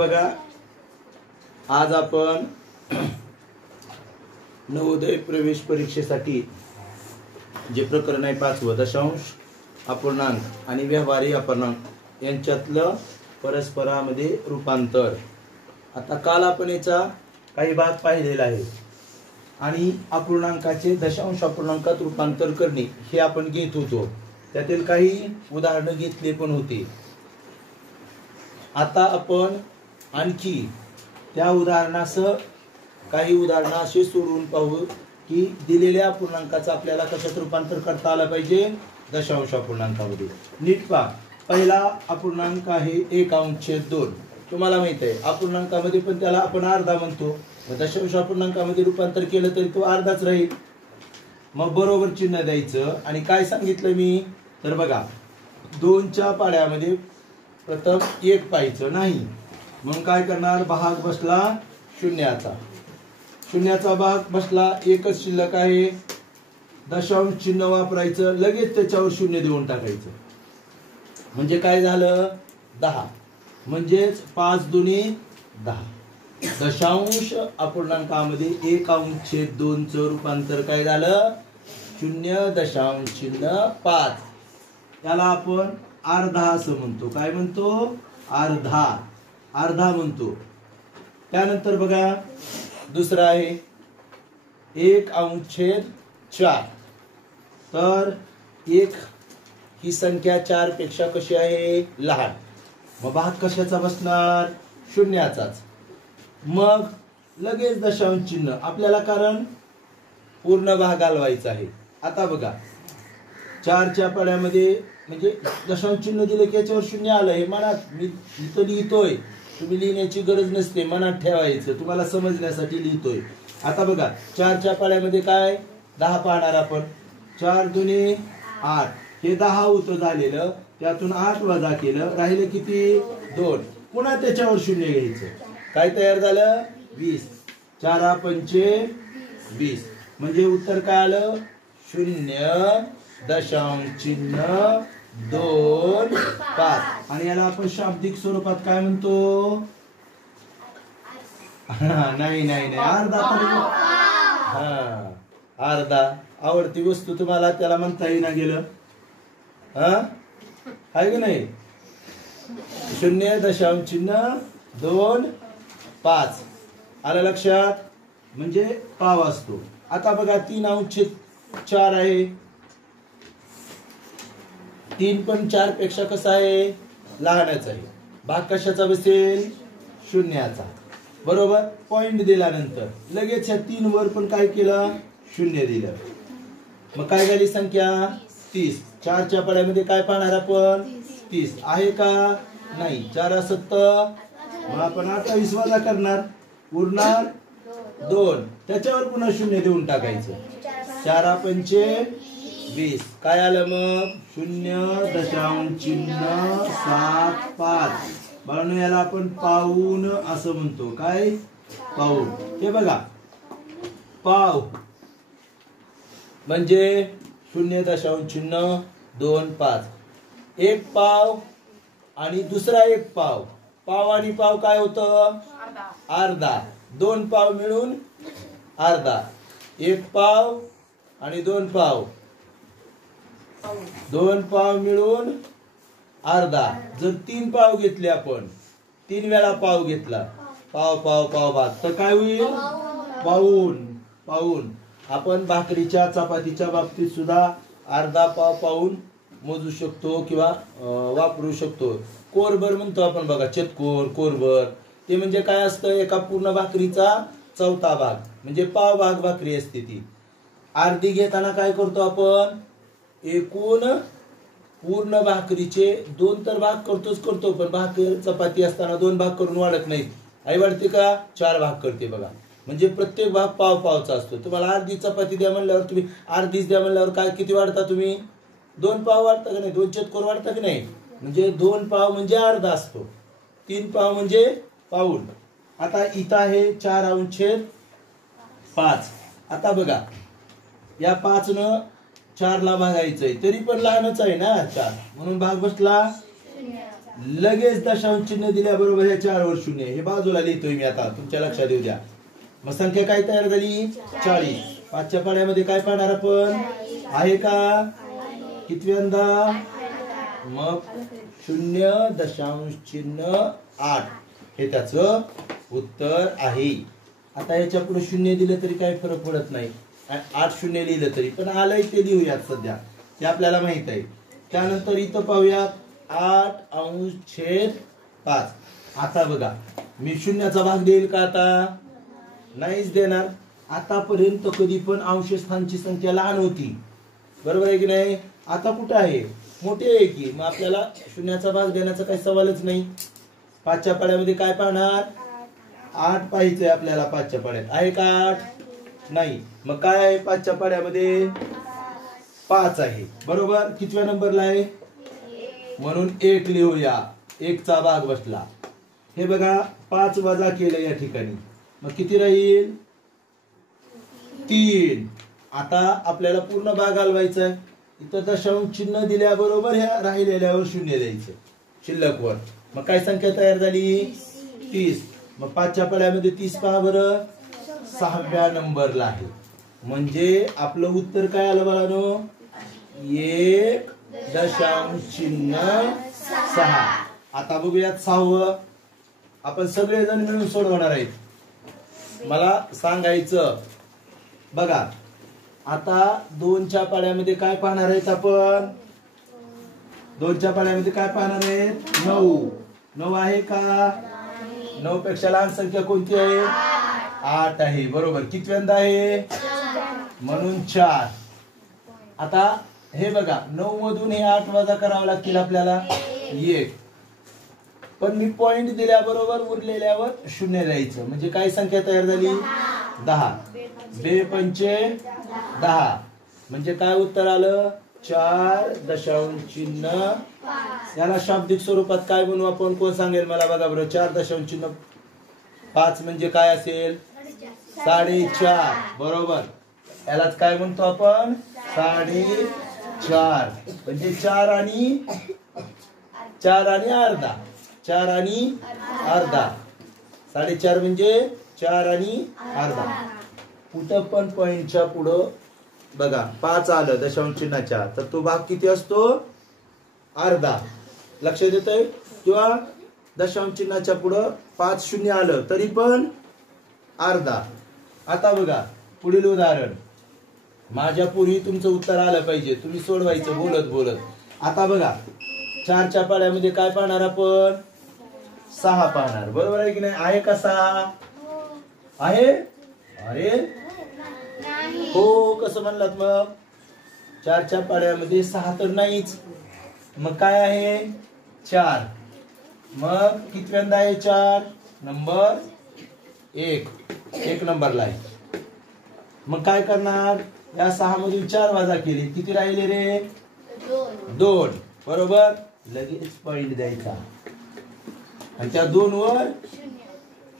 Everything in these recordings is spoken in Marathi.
बघा, आज आपण नवोदय प्रवेश परीक्षेसाठी जे प्रकरण आहे 5वं, दशांश अपूर्णांक आणि व्यवहारी अपूर्णांक यांच्यातलं परस्परामध्ये रूपांतर. आता काल आपण याचा काही भाग पाहिलेला आहे आणि अपूर्णांकाचे दशांश अपूर्णांकात रूपांतर करणे हे आपण घेत होतो. त्यातील काही उदाहरणं घेतले पण होते. आता आपण आणखी त्या उदाहरणासह काही उदाहरणं असे सोडवून पाहू की दिलेल्या अपूर्णांकाचं आपल्याला कशात रूपांतर करता आलं पाहिजे, दशांश अपूर्णांकामध्ये. नीट पहा, पहिला अपूर्णांक आहे 1/2. तुम्हाला माहित आहे अपूर्णांकामध्ये पण त्याला आपण अर्धा म्हणतो. दशांश अपूर्णांकामध्ये रूपांतर केलं तरी तो अर्धाच राहील. मग बरोबर चिन्ह द्यायचं. आणि काय सांगितलं मी तर बघा, 2च्या पाड्यामध्ये प्रथम 1 पाहायचं नाही, म्हणून काय करणार, भाग बसला शून्याचा. शून्याचा भाग बसला, एकच शिल्लक आहे, दशांश चिन्ह वापरायचं, लगेच त्याच्यावर शून्य देऊन टाकायचं. म्हणजे काय झालं, 10. म्हणजेच 5 दुनी 10. दशांश अपूर्णांकामध्ये 1/2चं रूपांतर काय झालं, 0.5. त्याला आपण अर्धा असं म्हणतो. काय म्हणतो, अर्धा, अर्धा म्हणतो. त्यानंतर बघा दुसरा आहे 1/4. तर 1 ही संख्या 4 पेक्षा कशी आहे, लहान. मग भाग कशाचा बसणार, शून्याचाच. मग लगेच दशांश चिन्ह आपल्याला, कारण पूर्ण भाग घालवायचा आहे. आता बघा 4च्या पाड्यामध्ये म्हणजे दशांश चिन्ह दिलं की याच्यावर शून्य आलं, हे मनात मी इथं लिहितोय, तुम्ही लिहिण्याची गरज नसते, मनात ठेवायचं, तुम्हाला समजण्यासाठी लिहितोय. आता बघा 4च्या पाड्यामध्ये काय, 10 पाहणार आपण. 4 दुनी 8, हे 10 होतं झालेलं, त्यातून 8 वजा केलं, राहिलं किती, 2. पुन्हा त्याच्यावर शून्य घ्यायचं. काय तयार झालं, 20. 4×5 20. म्हणजे उत्तर काय आलं, 0.25. आणि याला आपण शाब्दिक स्वरूपात काय म्हणतो, नाही नाही नाही, अर्धा. हा, अर्धा. आवडती वस्तू तुम्हाला त्याला म्हणता येईना गेलं, हा आहे की नाही. 0.25 आलं लक्षात, म्हणजे पाव असतो. आता बघा 3/4 आहे. 3 पण 4 पेक्षा कसा आहे, लहानच आहे. भाग कशाचा बसेल, शून्याचा. बरोबर. पॉइंट दिल्यानंतर लगेच ह्या 3 वर पण काय केलं, शून्य दिलं. मग काय झाली संख्या, 30. 4च्या पाड्यामध्ये काय पाहणार आपण, 30 आहे का, नाही. 4×7, मग आपण 28 वजा करणार, उरणार 2. त्याच्यावर पुन्हा शून्य देऊन टाकायचं. 4×5 20. काय आलं मग, 0.75. म्हणून याला आपण पाऊण असं म्हणतो. काय, पाऊण. हे बघा, पाव म्हणजे 0.25. एक पाव आणि दुसरा एक पाव. पाव आणि पाव काय होतं, अर्धा. 2 पाव मिळून अर्धा. 1 पाव आणि 2 पाव, 2 पाव मिळून अर्धा. जर 3 पाव घेतले आपण, 3 वेळा पाव घेतला, पाव पाव पाव भाग, तर काय होईल, पाऊण. पाऊण. आपण भाकरीच्या चपातीच्या बाबतीत सुद्धा अर्धा पाव पाऊण मोजू शकतो किंवा वापरू शकतो. कोरभर म्हणतो आपण बघा, चतकोर, कोरभर. ते म्हणजे काय असतं, एका पूर्ण भाकरीचा 4था भाग, म्हणजे पाव भाग भाकरी असते ती. अर्धी घेताना काय करतो आपण, एकूण पूर्ण भाकरीचे 2 तर भाग करतो, पण भाकर चपाती असताना 2 भाग करून वाढत नाहीत. आई वाढते का, 4 भाग करते बघा. म्हणजे प्रत्येक भाग पाव पावचा असतो. तुम्हाला अर्धी चपाती द्या म्हणल्यावर तुम्ही अर्धीच द्या म्हणल्यावर काय किती वाढता तुम्ही, 2 पाव वाढता की नाही, 2 चतकोर वाढता की नाही. म्हणजे 2 पाव म्हणजे अर्धा असतो, 3 पाव म्हणजे पाऊण. आता इथं आहे 4/5. आता बघा या 5 4 ला भागायचंय, तरी पण लहानच आहे ना 4, म्हणून भाग बसला लगेच दशांश चिन्ह दिल्याबरोबर ह्या 4 वर 0 हे बाजूला लिहितोय मी आता, तुमच्या लक्षात येऊ द्या. मग संख्या काय तयार झाली? 40. 5च्या पाड्यामध्ये काय पाहणार आपण? आहे का? कितव्यांदा? मग 0.8 हे त्याचं उत्तर आहे. आता याच्या पुढे 0 दिलं तरी काही फरक पडत नाही, 8 0 लिहिलं तरी पण आलंय ते लिहूयात सध्या, ते आपल्याला माहित आहे. त्यानंतर इथं पाहूयात 8/5. आता बघा मी शून्याचा भाग देईल का? आता नाहीच देणार. आतापर्यंत कधी पण अंश स्थानची संख्या लहान होती, बरोबर आहे की नाही? आता कुठं आहे? मोठी आहे की, मग आपल्याला शून्याचा भाग देण्याचा काही सवालच नाही. 5च्या पाड्यामध्ये काय पाहणार? 8 पाहायचंय आपल्याला. 5च्या पाड्यात आहे का 8? नाही. मग काय आहे 5च्या पाड्यामध्ये? 5 आहे, बरोबर. कितव्या नंबरला आहे? म्हणून 1 लिहूया. 1 चा भाग बसला. हे बघा 5 वजा केलं या ठिकाणी, मग किती राहील? 3. आता आपल्याला पूर्ण भाग हलवायचा आहे. इथं दशांश चिन्ह दिल्याबरोबर ह्या राहिलेल्यावर 0 द्यायचं शिल्लक वर. मग काय संख्या तयार झाली? 30. मग 5च्या पाड्यामध्ये 30 पहा बरं, 6व्या नंबरला आहे. म्हणजे आपलं उत्तर काय आलं बाळांनो? 1.6. आता बघूयात 6वं. आपण सगळेजण मिळून सोडवणार आहेत. मला सांगायचं बघा, आता 2च्या पाड्यामध्ये काय पाहणार आहेत आपण? 2च्या पाड्यामध्ये काय पाहणार आहेत? 9. 9 आहे का? 9 पेक्षा लहान संख्या कोणती आहे? 8 आहे, बरोबर. कितव्यांदा आहे? म्हणून 4. आता हे बघा 9 मधून हे 8 वजा करावं लागतील आपल्याला 1. पण मी पॉइंट दिल्याबरोबर उरलेल्यावर 0 द्यायचं. म्हणजे काय संख्या तयार झाली? 10. 2 पंचे 10. म्हणजे काय उत्तर आलं? 4.5. याला शाब्दिक स्वरूपात काय म्हणू आपण? कोण सांगेल मला? बघा बरं. 4.5 म्हणजे काय असेल? 4.5, बरोबर. यालाच काय म्हणतो आपण? 4.5. म्हणजे 4 आणि अर्धा. 4 आणि अर्धा. 4.5 म्हणजे 4 आणि अर्धा. कुठं पण पॉइंटच्या पुढं बघा 5 आलं दशांश चिन्हाच्या, तर तो भाग किती असतो? अर्धा. लक्ष देतोय? किंवा दशांश चिन्हाच्या पुढं 5 0 आलं तरी पण अर्धा. आता बघा पुढील उदाहरण. माझ्या पूर्वी तुमचं उत्तर आलं पाहिजे, तुम्ही सोडवायचं बोलत बोलत. आता बघा 4च्या पाड्यामध्ये काय पाहणार आपण? 6 पाहणार, बरोबर आहे की नाही? आहे का 6? आहे? अरे हो, कसं म्हणलात मग? 4च्या पाड्यामध्ये 6 तर नाहीच. मग काय आहे? 4. मग कितव्यांदा आहे 4? नंबर 1. 1 नंबरला आहे. मग काय करणार? या 6 मधून 4 वजा केले, किती राहिले रे? 2. बरोबर. लगेच पॉइंट द्यायचा आणि त्या 2 वर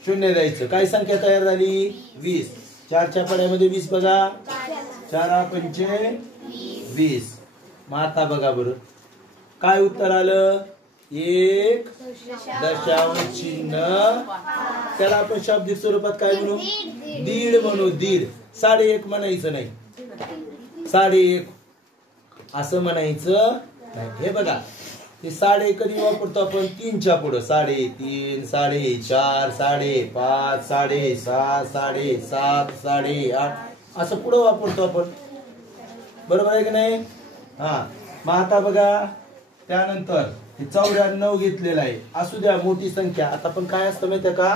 0 द्यायचं. काय संख्या तयार झाली? 20. 4च्या पाड्यामध्ये 20 बघा. 4 पंचे 20. मग आता बघा बरं काय उत्तर आलं? 1.5. त्याला आपण शाब्दिक स्वरूपात काय म्हणू? 1.5 म्हणू. 1.5. 1.5 म्हणायचं नाही, 1.5 असं म्हणायचं नाही. हे बघा हे 1.5 कधी वापरतो आपण? 3च्या पुढं. 3.5, 4.5, 5.5, 7.5, 7.5, 8 असं पुढं वापरतो आपण, बरोबर आहे की नाही? हा. मग आता बघा त्यानंतर 94 घेतलेला आहे. असू द्या मोठी संख्या. आता पण काय असतं माहितीये का?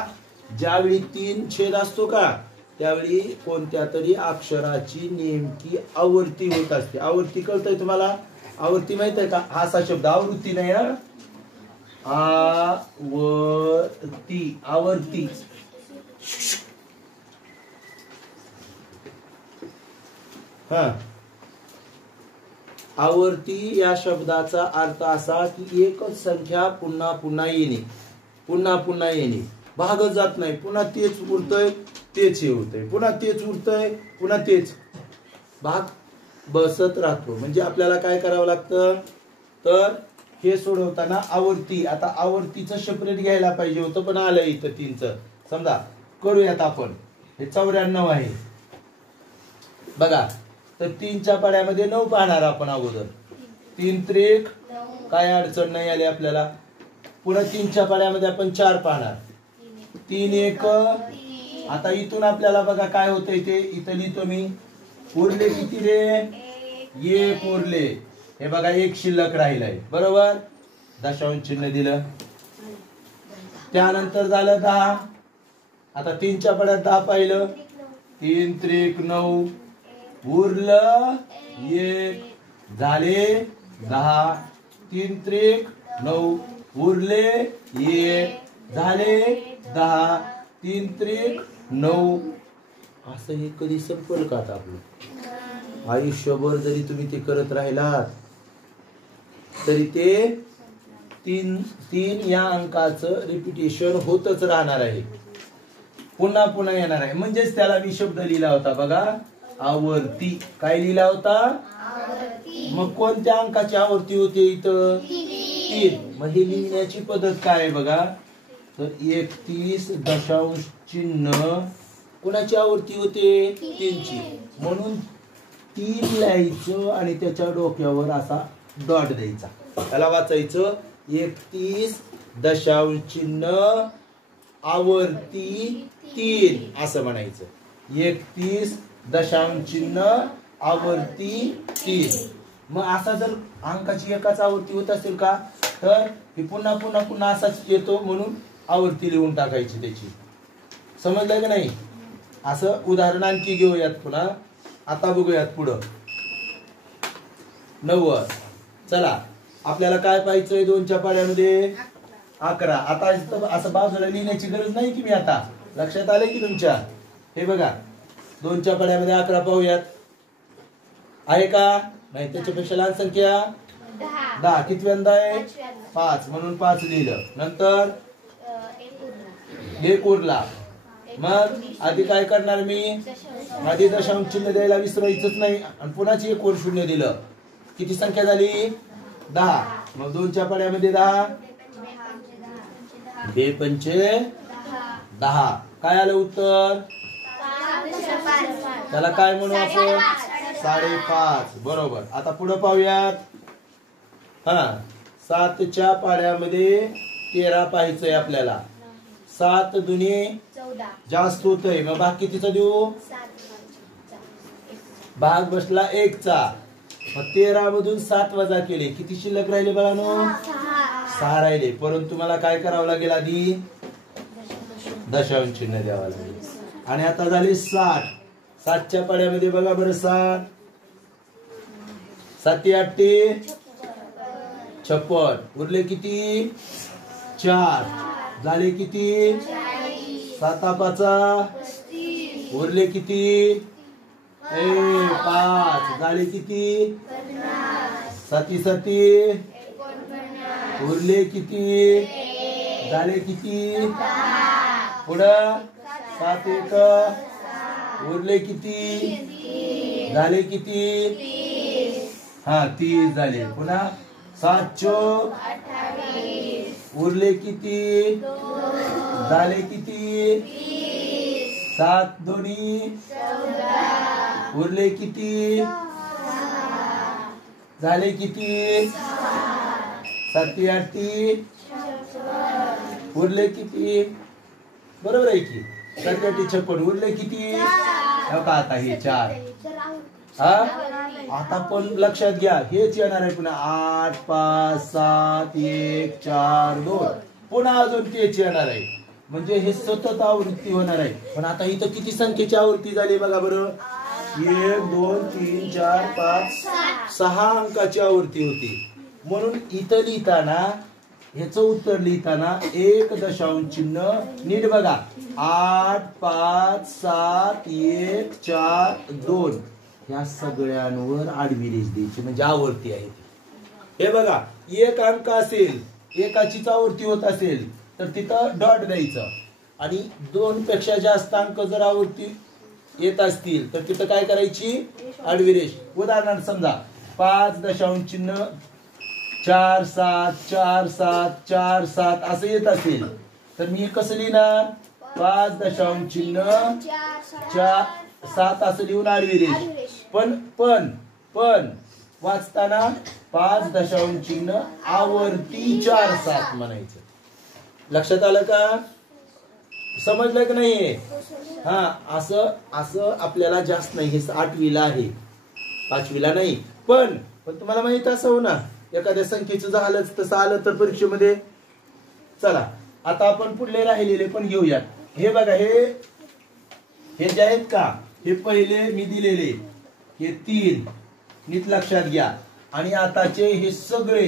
ज्यावेळी 3 छेद असतो का त्यावेळी कोणत्या तरी अक्षराची नेमकी आवृत्ती होत असते. आवृत्ती कळतंय तुम्हाला? आवृत्ती माहित आहे का? हा असा शब्द आवृत्ती नाही ना, आवृत्ती. आवृत्ती हा. आवर्ती या शब्दाचा अर्थ असा की एकच संख्या पुन्हा पुन्हा येणे, पुन्हा पुन्हा येणे, भागच जात नाही. पुन्हा तेच उरतंय, तेच हे होतंय, पुन्हा तेच उरतंय, पुन्हा तेच, भाग बसत राहतो. म्हणजे आपल्याला काय करावं लागतं? तर हे सोडवताना आवर्ती, आता आवर्तीचं सेपरेट घ्यायला पाहिजे होतं पण आलं इथं 3चं. समजा करूयात आपण. हे 94 आहे बघा. तर 3च्या पाड्यामध्ये 9 पाहणार आपण अगोदर. 3 त्रिक काय अडचण नाही आली आपल्याला. पुन्हा 3च्या पाड्यामध्ये आपण 4 पाहणार. 3 1. आता इथून आपल्याला बघा काय होतंय ते इथं लिहितो मी. उरले किती रे? 1 उरले. हे बघा 1 शिल्लक राहिलाय बरोबर. दशांश चिन्ह दिलं. त्यानंतर झालं 10. आता 3च्या पाड्यात 10 पाहिलं. 3 त्रिक 9 उरलं 1 झाले 10. 3 त्रिक 9 उरले 1 झाले 10. 3 त्रिक 9. असं हे कधी संपल का आता आपलं? आयुष्यभर जरी तुम्ही ते करत राहिलात तरी ते 3 या अंकाचं रिपिटेशन होतच राहणार आहे. पुन्हा पुन्हा येणार आहे. म्हणजेच त्याला मी शब्द लिहिला होता बघा, आवर्ती. काय लिहिला होता? मग कोणत्या अंकाची आवर्ती होते इथं? 3. मग हे लिहिण्याची पद्धत काय आहे बघा. तर 31 दशांश चिन्ह कोणाची आवर्ती होते? 3ची. म्हणून 3 लिहायचं आणि त्याच्या डोक्यावर असा डॉट द्यायचा. त्याला वाचायचं 31 दशांश चिन्ह आवर्ती 3 असं म्हणायचं. 31 दशांश चिन्ह आवर्ती 3. मग असा जर अंकाची एकाच आवर्ती होत असेल का तर हे पुन्हा पुन्हा पुन्हा असाच येतो म्हणून आवर्ती लिहून टाकायची त्याची. समजलं की नाही? असं उदाहरण आणखी घेऊयात पुन्हा. आता बघूयात पुढं 90. चला आपल्याला काय पाहायचंय 2च्या पाड्यामध्ये? 11. आता असं बाजूला लिहिण्याची गरज नाही की मी आता लक्षात आलंय की तुमच्या? हे बघा 2च्या पाड्यामध्ये 11 पाहूयात. आहे का? नाही. त्याच्यापेक्षा लहान संख्या 10. कितव्यांदा आहे? 5 म्हणून 5 लिहिलं. नंतर 1 उरला. मग आधी काय करणार मी? आधी दशांश चिन्ह द्यायला विसरायचंच नाही आणि पुन्हाच 1 वर 0 दिलं. किती संख्या झाली? 10. मग 2च्या पाड्यामध्ये 10. 2 पंचे 10. काय आलं उत्तर? त्याला काय म्हणू आपण? 5.5. बरोबर. आता पुढे पाहूयात. 7च्या पाड्यामध्ये 13 पाहायचंय आपल्याला. 7 दुने 14 जास्त होतंय. मग भाग कितीचा देऊ? भाग बसला 1चा. मग 13 मधून 7 वजा केले. किती शिल्लक राहिले बाळांनो? 6 राहिले. परंतु मला काय करावं लागेल? आधी दशांश चिन्ह द्यावं लागेल. आणि आता झाले 60. 7च्या पाड्यामध्ये बघा बरं 7. 7 8 56. उरले किती? 4. झाले किती? 7 5 उरले किती? 5. झाले किती? 7 7 उरले किती? झाले किती? पुढं 7 1 उरले किती? झाले किती? 30 झाले. पुन्हा 7 4 उरले किती? झाले किती? 7 2 उरले किती? झाले किती? 7 8 उरले किती? बरोबर आहे की? 7 8 56 उरले किती? आता हे 4. आता पण लक्षात घ्या हेच येणार आहे पुन्हा 8 5 7 1 4 2. पुन्हा अजून तेच येणार आहे. म्हणजे हे सतत आवृत्ती होणार आहे. पण आता इथं किती संख्येची आवृत्ती झाली बघा बरं. 1 2 3 4 5 6 अंकाची आवृत्ती होती. म्हणून इथं लिहिताना ह्याचं उत्तर लिहिताना 1 दशांश चिन्ह नीट बघा. 8 5 7 1 4 2 या सगळ्यांवर आडवी रेष द्यायची म्हणजे आवर्ती आहे. हे बघा 1 अंक असेल एकाचीच आवर्ती होत असेल तर तिथं डॉट द्यायचं. आणि 2 पेक्षा जास्त अंक जर आवर्ती येत असतील तर तिथं काय करायची? आडवी रेष. उदाहरणार्थ समजा 5 दशांश चिन्ह 4 7 4 7 4 7 असं येत असेल तर मी कसं लिहिणार 5 दशांश चिन्ह 7 असं लिहून आडवी रेष पण वाचताना 5 दशांश चिन्ह आवर्ती 4 7 म्हणायचं. लक्षात आलं का? समजलं की नाही? हा असं आपल्याला जास्त नाही, हे 8वीला आहे 5वीला नाही. पण तुम्हाला माहित असावं ना एखाद्या संख्येचं झालंच तसं आलं तर परीक्षेमध्ये. चला आता आपण पुढले राहिलेले पण घेऊयात. हे बघा हे जे आहेत का हे पहिले मी दिलेले हे 3 नीट लक्षात घ्या. आणि आताचे हे सगळे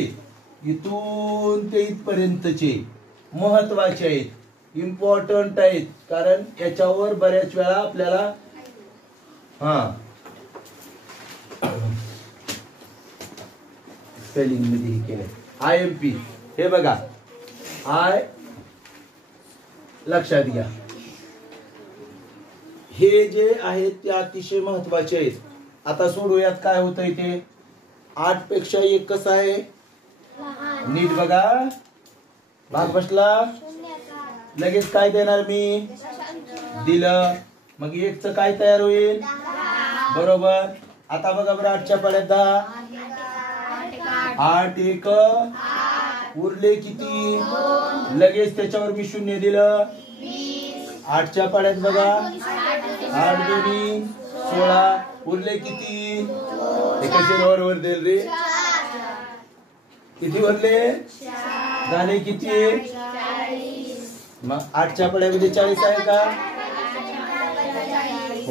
इथून ते इथपर्यंतचे महत्वाचे आहेत, इम्पॉर्टंट आहेत. कारण याच्यावर बऱ्याच वेळा आपल्याला स्पेलिंग मध्ये हे केलंय IMP. हे बघा लक्षात घ्या हे जे आहेत ते अतिशय महत्वाचे आहेत. आता सोडूयात काय होतंय ते. 8 पेक्षा 1 कसं आहे नीट बघा. भाग बसला लगेच काय देणार मी दिलं मग 1 च काय तयार होईल बरोबर. आता बघा बरं 8च्या पाड्यात 10 8 1 उरले किती लगेच त्याच्यावर मी 0 दिलं. 8च्या पाड्यात बघा 8 2 16 उरले किती ते कसे वर देईल रे किती उरले झाले किती मग 8च्या पाड्यामध्ये 40 आहे का?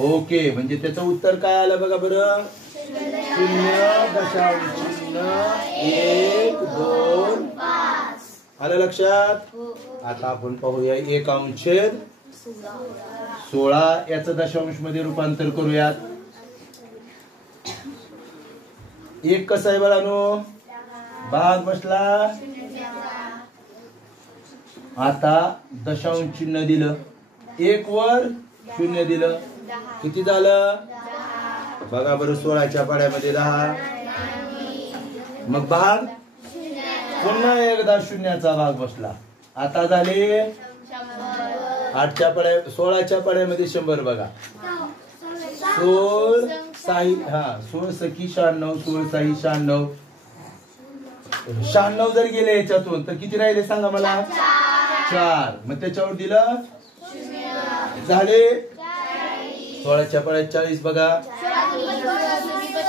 ओके म्हणजे त्याचं उत्तर काय आलं बघा बरं 0.125 आलं लक्षात. आता आपण पाहूया 1/16 याचं दशांश मध्ये रूपांतर करूयात. 1 कसं आहे बघानो भाग बसला. आता दशांश चिन्ह दिलं 1 वर 0 दिलं किती झालं बघा बरं 16च्या पाड्यामध्ये 10 मग भाग पुन्हा एकदा 0चा भाग बसला. आता झाले 8च्या पाड्या 16च्या पाड्यामध्ये 100 बघा 16 सखी 96 16 साई 96 96 जर गेले याच्यातून तर किती राहिले सांगा मला 4 मग त्याच्यावर दिलं झाले 16च्या पाड्यात 40 बघा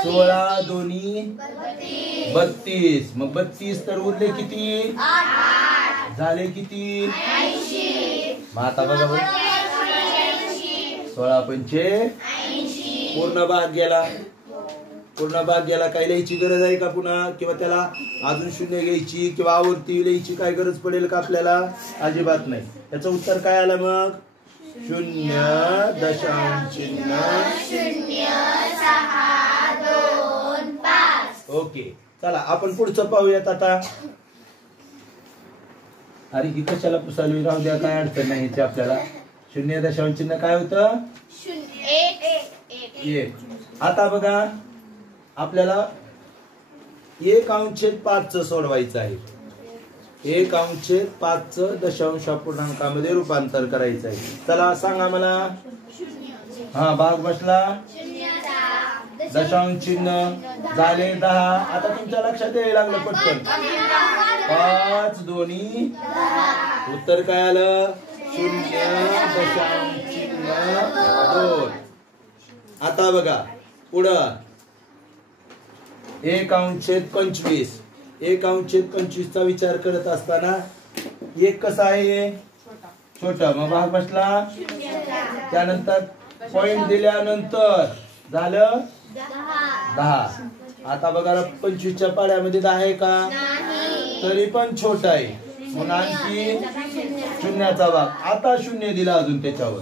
16 दोन्ही 32 मग 32 तर उरले किती झाले किती मग आता बघा 16 पंचे पूर्ण भाग गेला काय लिहायची गरज आहे का पुन्हा किंवा त्याला अजून 0 घ्यायची किंवा आवर्ती लिहायची काय गरज पडेल का आपल्याला अजिबात नाही. त्याचं उत्तर काय आलं मग 0.0625 ओके. चला आपण पुढचं पाहूयात आता. अरे ही कशाला पुसाली राहू द्या काय अडचण नाही याची आपल्याला. 0.चिन्ह काय होतं 1. आता बघा आपल्याला 1/5 सोडवायचं आहे. 1/5 दशांश अपूर्णांकामध्ये रूपांतर करायचं आहे. चला सांगा मला. भाग बसला दशांश चिन्ह झाले 10. आता तुमच्या लक्षात यायला लागलं पटकन 5 दोन्ही उत्तर काय आलं 0.2. आता बघा पुढं 1/25 1/25 चा विचार करत असताना 1 कसा आहे छोटा मग भाग बसला त्यानंतर पॉइंट दिल्यानंतर झालं 10. आता बघा 25च्या पाड्यामध्ये 10 आहे का तरी पण छोटा आहे म्हणून आणखी 0चा भाग. आता 0 दिला अजून त्याच्यावर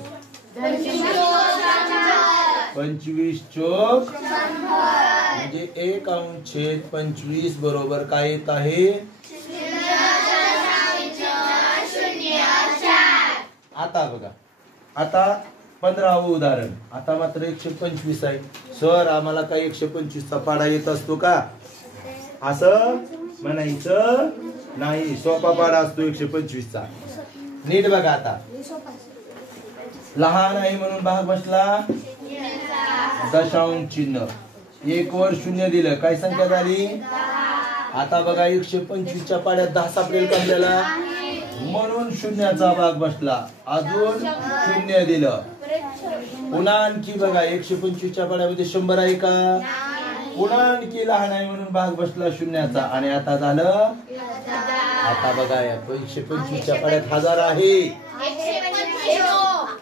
25 चोक म्हणजे 1/25 बरोबर काय येत आहे. आता बघा आता 15वं उदाहरण. आता मात्र 125 आहे. सर आम्हाला काय 125चा पाडा येत असतो का असं म्हणायचं नाही. सोपा पाडा असतो 125चा. नीट बघा आता. लहान आहे म्हणून भाग बसला दशांश चिन्ह. 1 वर 0 दिलं, काय संख्या झाली? आता बघा 125च्या पाड्यात 10 सापडेल का आपल्याला? म्हणून 0चा भाग बसला. अजून 0 दिलं. पुन्हा आणखी बघा 125च्या पाड्यामध्ये 100 आहे का? पुन्हा आणखी लहान आहे म्हणून भाग बसला 0चा. आणि आता झालं. आता बघा 125च्या पाड्यात 1000 आहे.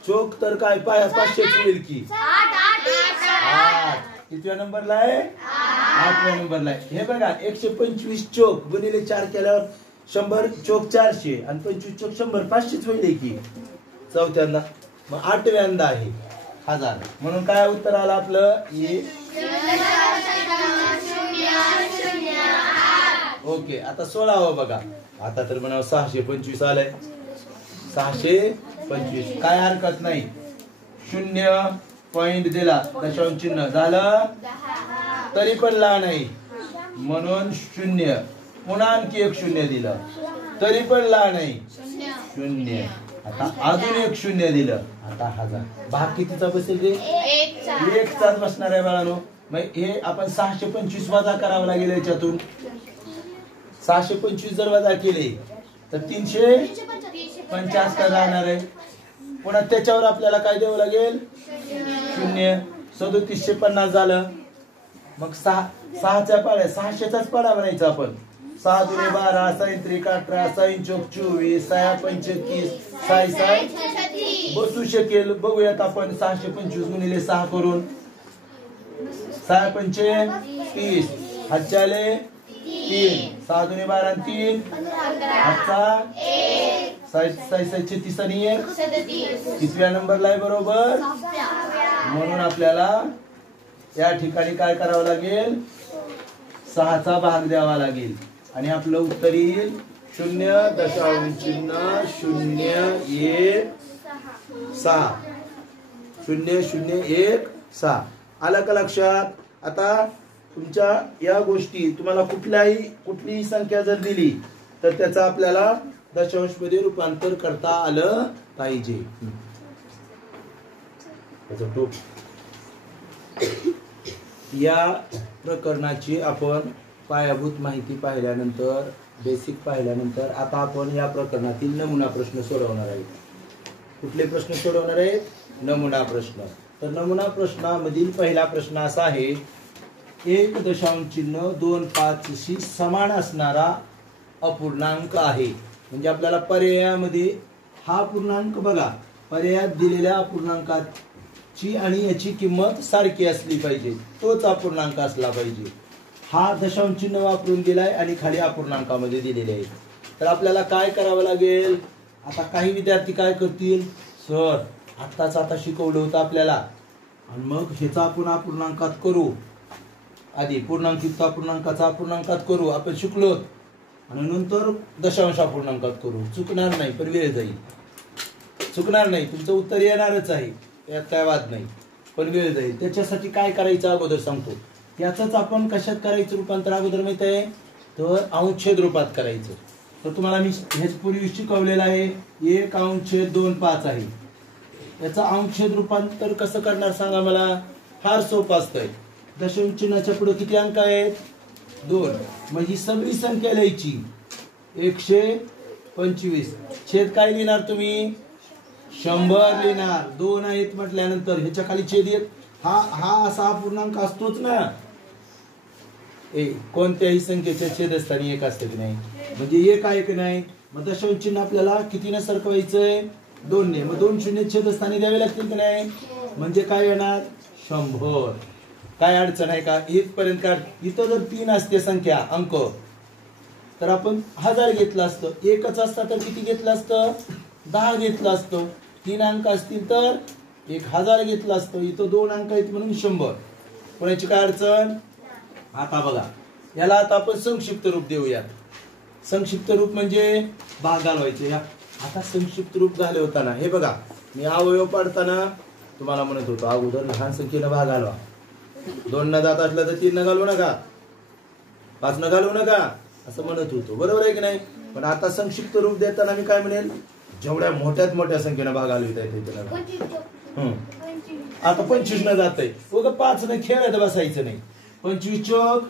चोक तर काय 500 येईल की? 8. कितव्या नंबरला आहे? 8व्या नंबरला आहे. हे बघा 125 चोक गुणिले 4 केल्यावर 100 चोक 400 आणि 25 चोक 100 500 होईल की? चौथ्यांदा. मग 8व्यांदा आहे 1000. म्हणून काय उत्तर आलं आपलं? ओके. आता 16वं बघा. आता तर म्हणा 625 आलंय. 625 काय हरकत नाही. 0 पॉइंट दिला, दशांश चिन्ह झालं, तरी पण लहान आहे म्हणून 0. पुन्हा आणखी 1 0 दिलं, तरी पण लहान आहे 0. आता अजून 1 0 दिलं. आता 1000. भाग कितीचा बसेल रे? 1चाच बसणार आहे बाळांनो. मग हे आपण 625 वजा करावं लागेल याच्यातून. 625 जर वजा केले तर 350 राहणार आहे. पुन्हा त्याच्यावर आपल्याला काय द्यावं लागेल? 0. 3750 झालं. मग 6च्या पाड्या 600चाच पाडा म्हणायचा आपण. 6 दुने 12, 6 त्रिक 18, 6 चौक 24, 6 पंचे 30, 6 बसू शकेल. बघूयात आपण 625 गुणिले 6 करून. 6 पंचे 30, हातच्याले 3, 6 दुने 12 3, हातचा 6 आणि 1. कितव्या नंबरला आहे बरोबर? म्हणून आपल्याला या ठिकाणी काय करावं लागेल? 6चा भाग द्यावा लागेल आणि आपलं उत्तर येईल 0.001 0.016. आलं का लक्षात? आता तुमच्या या गोष्टी तुम्हाला कुठलीही संख्या जर दिली तर त्याचा आपल्याला दशांश मध्ये रूपांतर करता आलं पाहिजे. या प्रकरणाची आपण पायाभूत माहिती पाहिल्यानंतर, बेसिक पाहिल्यानंतर आता आपण या प्रकरणातील नमुना प्रश्न सोडवणार आहोत. कुठले प्रश्न सोडवणार आहेत? नमुना प्रश्न. तर नमुना प्रश्नामधील पहिला प्रश्न असा आहे, 1 दशांश चिन्ह 2,5 शी समान असणारा अपूर्णांक आहे. म्हणजे आपल्याला पर्यायामध्ये हा पूर्णांक बघा, पर्यायात दिलेल्या अपूर्णांकाची आणि याची किंमत सारखी असली पाहिजे, तोच अपूर्णांक असला पाहिजे. हा दशांश चिन्ह वापरून दिलाय आणि खाली अपूर्णांकामध्ये दिलेले आहे. तर आपल्याला काय करावं लागेल? आता काही विद्यार्थी काय करतील, सर आता शिकवलं होतं आपल्याला आणि मग ह्याचा आपण अपूर्णांकात करू, आधी पूर्णांकित अपूर्णांकाचा अपूर्णांकात करू, आपण शिकलो आणि नंतर दशांश अपूर्णांकात करू. चुकणार नाही, पण वेळ जाईल. चुकणार नाही, तुमचं उत्तर येणारच आहे, यात काय वाद नाही, पण वेळ जाईल. त्याच्यासाठी काय करायचं अगोदर सांगतो. याचंच आपण कशात करायचं रूपांतर अगोदर माहित आहे? तर अंशछेद रूपात करायचं. तर तुम्हाला मी हेच पूर्वी शिकवलेलं आहे. 1/2/5 आहे. याचा अंशछेद रूपांतर कसं करणार सांगा मला? फार सोपं असतंय. दशांश चिन्हाच्या पुढे किती अंक आहेत? 2. मग ही सगळी संख्या लिहायची 125. छेद काय लिहिणार तुम्ही? 100 लिहिणार. 2 आहेत म्हटल्यानंतर ह्याच्या खाली छेद येत. हा असा पूर्णांक असतोच ना. कोणत्याही संख्येच्या छेदस्थानी 1 असते की नाही, म्हणजे 1 आहे की नाही. मग दशांश चिन्ह आपल्याला कितीने सरकवायचंय? 2 ने. मग 2 शून्य छेदस्थानी द्यावे लागतील की नाही, म्हणजे काय येणार? 100. काय अडचण आहे का? इथपर्यंत काढ. इथं जर 3 असते संख्या अंक तर आपण 1000 घेतलं असतं. 1च असता तर किती घेतलं असतं? 10 घेतलं असतं. 3 अंक असतील तर 1000 घेतलं असतं. इथं 2 अंक आहेत म्हणून 100. कोणाची काय अडचण? आता बघा, याला आता आपण संक्षिप्त रूप देऊयात. संक्षिप्त रूप म्हणजे भाग घालवायचे. आता संक्षिप्त रूप झाले होताना हे बघा, मी अवयव पाडताना तुम्हाला म्हणत होतो अगोदर लहान संख्येनं भाग घालवा. 2 न जात असलं तर 3 न घालू नका, 5 न घालू नका. असं म्हणत होतो, बरोबर आहे की नाही? पण आता संक्षिप्त रूप देताना मी काय म्हणेल, जेवढ्या मोठ्यात मोठ्या संख्येनं भाग आले त्याला आता 25 न जातंय, उगा 5 न खेळत बसायचं नाही. 25 चोक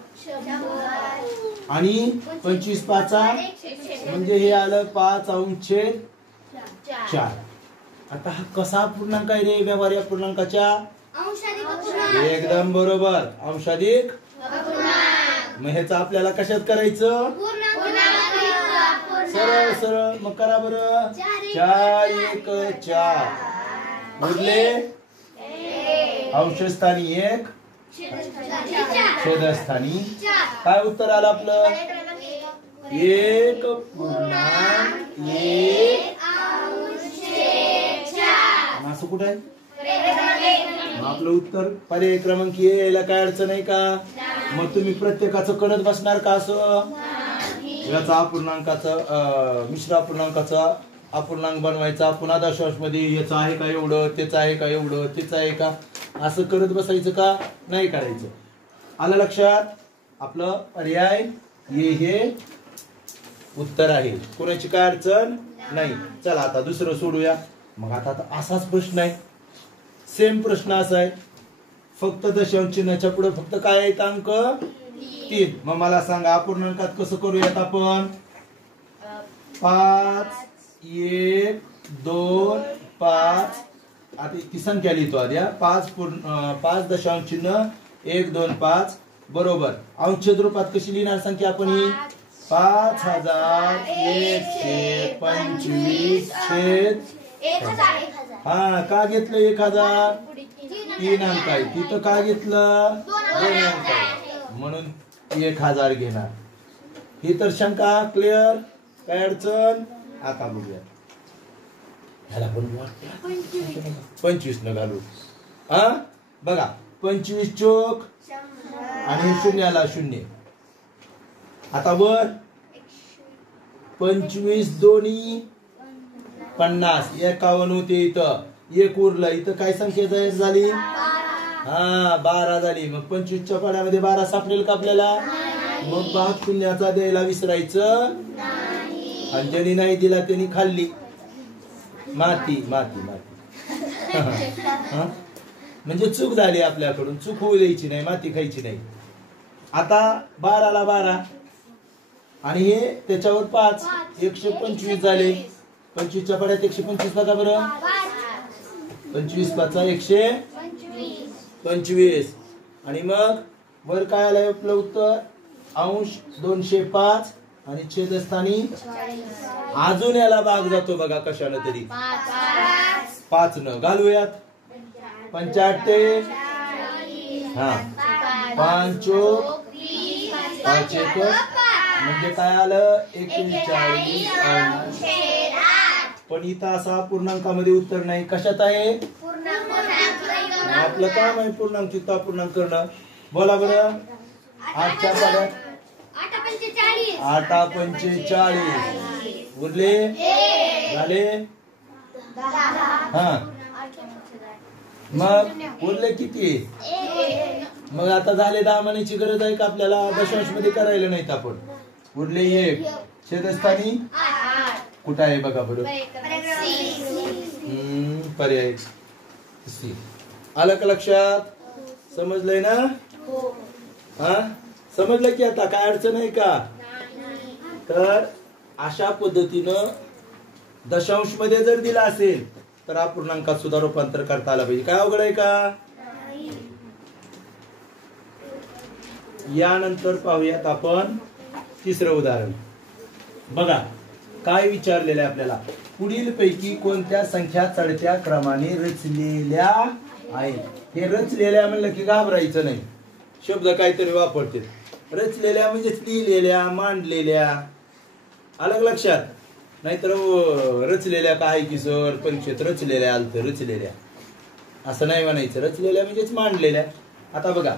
आणि 25 पाचा म्हणजे हे आलं 5 अंश छेद 4. आता हा कसा पूर्णांक आहे रे व्यवहार्य पूर्णांकाच्या? एकदम बरोबर, अंशाधिक. मग ह्याचं आपल्याला कशात करायचं? सरळ सरळ. मग करा बरं. 4 1 4 उरले अंशस्थानी 1 छेदस्थानी काय उत्तर आलं आपलं? 1.1 असं कुठं आहे? आपलं उत्तर पर्याय क्रमांक यायला काय अडचण आहे का? मग तुम्ही प्रत्येकाचं कळत बसणार का? असं याचा अपूर्णांकाचा मिश्र अपूर्णांकाचा अपूर्णांक बनवायचा, पुन्हा दशांश मध्ये याचं आहे का एवढं, त्याचं आहे का एवढं, त्याचं आहे का, असं करत बसायचं का? नाही करायचं. आलं लक्षात? आपलं पर्याय हे उत्तर आहे. कोणाची काय अडचण नाही. चला आता दुसरं सोडूया. मग आता असाच प्रश्न आहे, सेम प्रश्न असा आहे, फक्त दशांश चिन्हाच्या पुढे फक्त काय आहेत अंक? 3. मग मला सांगा अपूर्णांकात कसं करूयात आपण? 5 1 2 5. आता ती संख्या लिहितो आधी. 5 दशांश चिन्ह 1 2 5 बरोबर. अंशछेद रूपात कशी लिहिणार संख्या आपण ही? 5125 छेद 1000. का घेतलं 1000? 3 अंक आहे. तिथं काय घेतलं? 2 अंक आहे म्हणून 1000 घेणार. ही तर शंका क्लिअर, काय अडचण? आता बघूया. ह्याला पण 25 न घालू. हा बघा, 25 चोक आणि शून्याला 0. आता वर 25 दोन्ही 50 51 होते. इथं 1 उरलं. इथं काय संख्या तयार झाली? 12 झाली. मग 25 च्या पाड्यामध्ये 12 सापडेल का आपल्याला? मग भाग शून्याचा द्यायला विसरायचं. आणि ज्यांनी नाही दिला त्यांनी खाल्ली माती माती माती. म्हणजे चूक झाली आपल्याकडून, चूक होऊ द्यायची नाही, माती खायची नाही. आता 12ला 12 आणि हे त्याच्यावर 5 125 झाले. 25 च्या पाड्यात 125 बघा बरं. 25 पाचा 125 आणि मग वर काय आलंय आपलं उत्तर? अंश 205 आणि छेदस्थानी अजून याला भाग जातो बघा कशाला तरी. 5 न घालूयात. 85 5 चोक 5 1 म्हणजे काय आलं? 41 अंश. पण इथं असा पूर्णांकामध्ये उत्तर नाही. कशात आहे? आपलं काम आहे पूर्णांक चित्ता पूर्णांक करणं. बोला बरं. 8 च्या पाड्यात 8 45 उरले झाले. मग उरले किती? मग आता झाले 10 म्हणायची गरज आहे का आपल्याला? दशांश मध्ये करायला नाहीत आपण. उरले 1 छेदस्थानी कुठं आहे बघा बरं. पर्याय सी. आलं का लक्षात? समजलंय ना? हा समजलं की आता काय अडचण आहे का? तर अशा पद्धतीनं दशांश मध्ये जर दिला असेल तर अपूर्णांकात सुद्धा रूपांतर करता आलं पाहिजे. काय अवघड आहे का? यानंतर पाहूयात आपण तिसरं उदाहरण. बघा काय विचारलेलं आहे आपल्याला. पुढील पैकी कोणत्या संख्या चढत्या क्रमाने रचलेल्या आहेत? हे रचलेल्या म्हणलं की घाबरायचं नाही, शब्द काहीतरी वापरते. रचलेल्या म्हणजे लिहिलेल्या, मांडलेल्या. अलग लक्षात? नाहीतर रचलेल्या काय की सर परीक्षेत रचलेल्या आलत, रचलेल्या असं नाही म्हणायचं. रचलेल्या म्हणजेच मांडलेल्या. आता बघा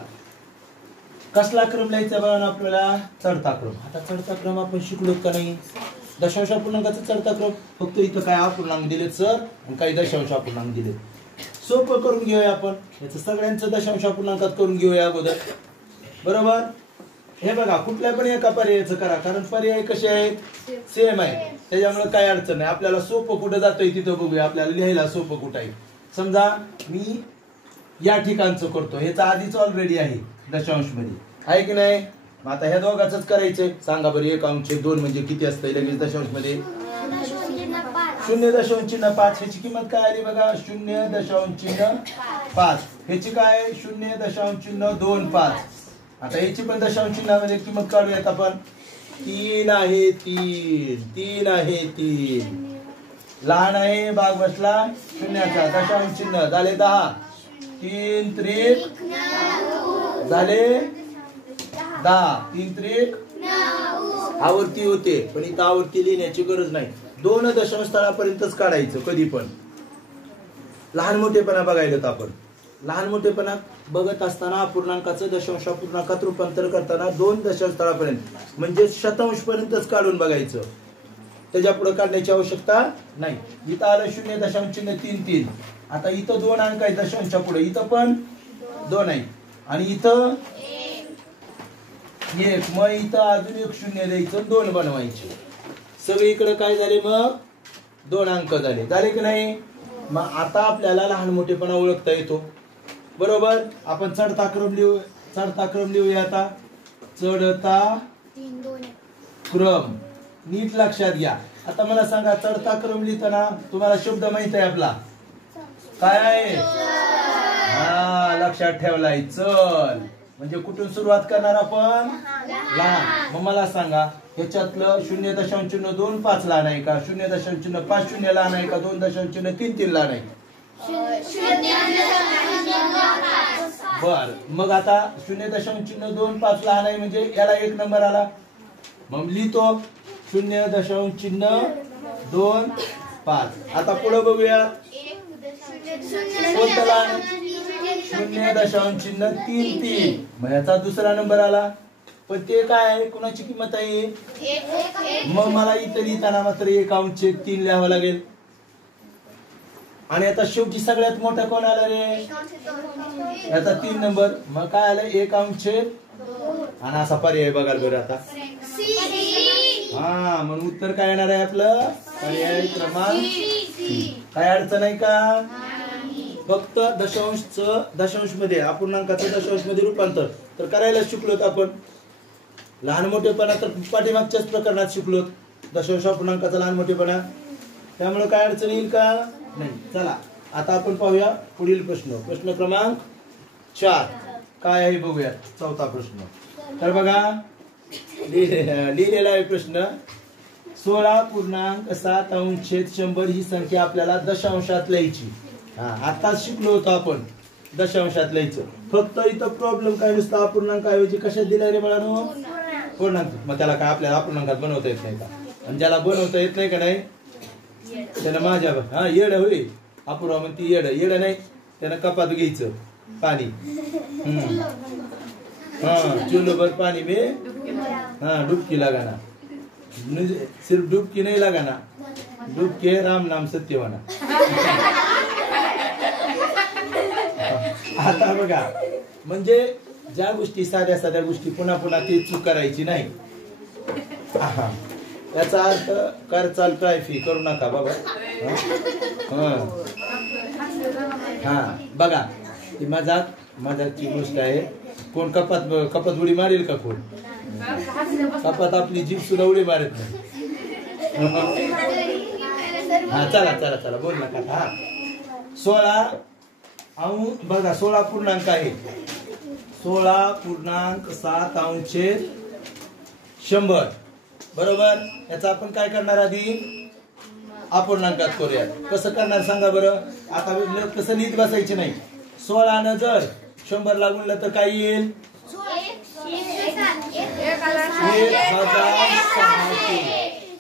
कसला क्रम लिहायचा बघा आपल्याला? चढता क्रम. आता चढता क्रम आपण शिकलो का नाही? दशांश अपूर्णांकाचा चढता क्रम. फक्त इथं काय अपूर्णांक दिलेत सर आणि काही दशांश अपूर्णांक दिलेत. सोपं करून घेऊया आपण. याचं सगळ्यांचं दशांश अपूर्णांकात करून घेऊया अगोदर. बरोबर. हे बघा कुठल्या पण एका पर्यायाचं करा, कारण पर्याय कसे आहेत सेम आहे, त्याच्यामुळे काय अडचण नाही. आपल्याला सोपं कुठं जातोय तिथं बघूया, आपल्याला लिहायला सोपं कुठं आहे. समजा मी या ठिकाणचं करतो, ह्याचा आधीच ऑलरेडी आहे दशांश मध्ये, आहे की नाही. मग आता ह्या दोघांच करायचंय. सांगा बरं 1/2 म्हणजे किती असतं लगेच दशांश मध्ये? 0.5. ह्याची किंमत काय आली बघा? 0.5. ह्याची काय? 0.25. आता याची पण दशांश चिन्हामध्ये किंमत काढूयात आपण. 3 आहे 3 आहे 3. लहान आहे भाग बसला शून्याचा, दशांश चिन्ह झाले 10. 3 त्रिक झाले 10. 3 त्रिक आवर्ती होते, पण इथं आवर्ती लिहिण्याची गरज नाही. 2 दशांश स्थळापर्यंतच काढायचं कधी पण. लहान मोठेपणा बघायला आपण. लहान मोठेपणा बघत असताना अपूर्णांकाचं दशांश अपूर्णांकात रूपांतर करताना 2 दशांश स्थळापर्यंत म्हणजे शतांश पर्यंतच काढून बघायचं, त्याच्या पुढे काढण्याची आवश्यकता नाही. इथं आलं 0.3. आता इथं 2 अंक आहे दशांशच्या पुढे, इथं पण 2 आहे आणि इथं 1. मग इथं अजून 1 0 द्यायचं, 2 बनवायचे. सगळीकडे काय झाले? मग 2 अंक झाले की नाही. मग आता आपल्याला लहान मोठेपणा ओळखता येतो, बरोबर. आपण चढता क्रम लिहूया आता. चढता क्रम नीट लक्षात घ्या. आता मला सांगा, चढता क्रम लिहिताना तुम्हाला शब्द माहित आहे आपला काय आहे? हा, लक्षात ठेवलाय. चल म्हणजे कुठून सुरुवात करणार आपण? लहान. मग मला सांगा, ह्याच्यातलं 0.25 लहान आहे का? 0.50 लहान आहे का? 2.33 लहान आहे? बर, मग आता 0.25 लहान आहे म्हणजे याला 1 नंबर आला. मग लिहितो 0.25. आता पुढे बघूया कोणतं लहान? 0.33. मग याचा दुसरा नंबर आला. पण ते काय आहे? कुणाची किंमत आहे? मग मला इथं लिहिताना मात्र 1/3 लिहावं लागेल. आणि आता शेवटी सगळ्यात मोठा कोण आला रे? याचा 3 नंबर. मग काय आलं? 1/2. आणि असा पर्याय बघाल बरं आता. हा, म्हणून उत्तर काय येणार आहे आपलं? पर्याय क्रमांक. काय अडचण आहे का? फक्त दशांश मध्ये अपूर्णांकाचं दशांश मध्ये रूपांतर तर करायला शिकलोत आपण. लहान मोठेपणा तर पाठीमागच्याच प्रकरणात शिकलोत, दशांश अपूर्णांकाचा लहान मोठेपणा. त्यामुळे काय अडचण येईल का? नाही. चला आता आपण पाहूया पुढील प्रश्न. प्रश्न क्रमांक 4 काय आहे बघूया. 4था प्रश्न. तर बघा लिहिलेला आहे प्रश्न. 16.7 ही संख्या आपल्याला दशांशात लिहायची. हा, आताच शिकलो होतो आपण दशांशात लिहायचं. फक्त इथं प्रॉब्लेम काय नुसतं अपूर्णांक ऐवजी कशात दिलाय रे बाळांनो? पूर्णांक. मग त्याला काय आपल्याला अपूर्णांकात बनवता येत नाही का? आणि ज्याला बनवता येत नाही का नाही त्यानं माझ्या हा येड होईल अपूर्वा म्हणती येड नाही, त्यानं कपात घ्यायचं पाणी. हा, चुलोभर पाणी में हाँ डुबकी लगाना. सिर्फ डुबकी नहीं लगाना, डुबके राम नाम सत्यवाना. आता बघा, म्हणजे ज्या गोष्टी साध्या गोष्टी पुन्हा पुन्हा ती चूक करायची नाही. याचा अर्थ कर चाल ट्रायफी करू नका बाबा. हा बघा, ती मजाकची गोष्ट आहे. कोण कपात उडी मारेल का? कोण कपात आपली जीभ सुद्धा उडी मारत नाही. हा चला बोल नका. हा 16 बघा 16 पूर्णांक आहे. 16.7 100 बरोबर. याचा आपण काय करणार आधी? अपूर्णांकात करूया. कसं करणार सांगा बरं. आता कसं लिहित बसायचे नाही. 16 न जर 100 ला गुणलं तर काय येईल? 1600.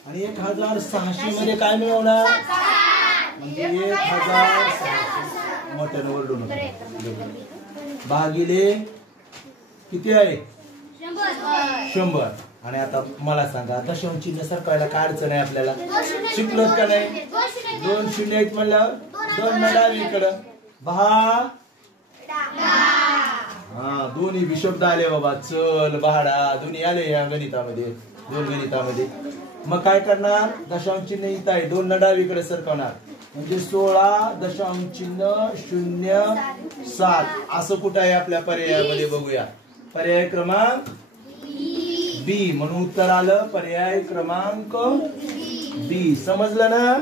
आणि 1600 मध्ये काय मिळवणार? म्हणजे 1600 मोठ्यानं ओरडू नका. भागिले किती आहे? 100. आणि आता मला सांगा, दशांश चिन्ह सरकायला काय अडचण आहे आपल्याला? शिकलोत का नाही? 2 0 म्हणल्यावर 2 डावीकडं हा दोन्ही विशब्द आले बाबा, चल भाडा दोन्ही आले या गणितामध्ये, दोन गणितामध्ये. मग काय करणार, दशांश चिन्ह इथं आहे, 2 न डावीकडे सरकवणार म्हणजे 16.007 असं कुठं आहे आपल्या पर्यायामध्ये बघूया. पर्याय क्रमांक बी, म्हणून उत्तर आलं पर्याय क्रमांक बी. समजलं ना?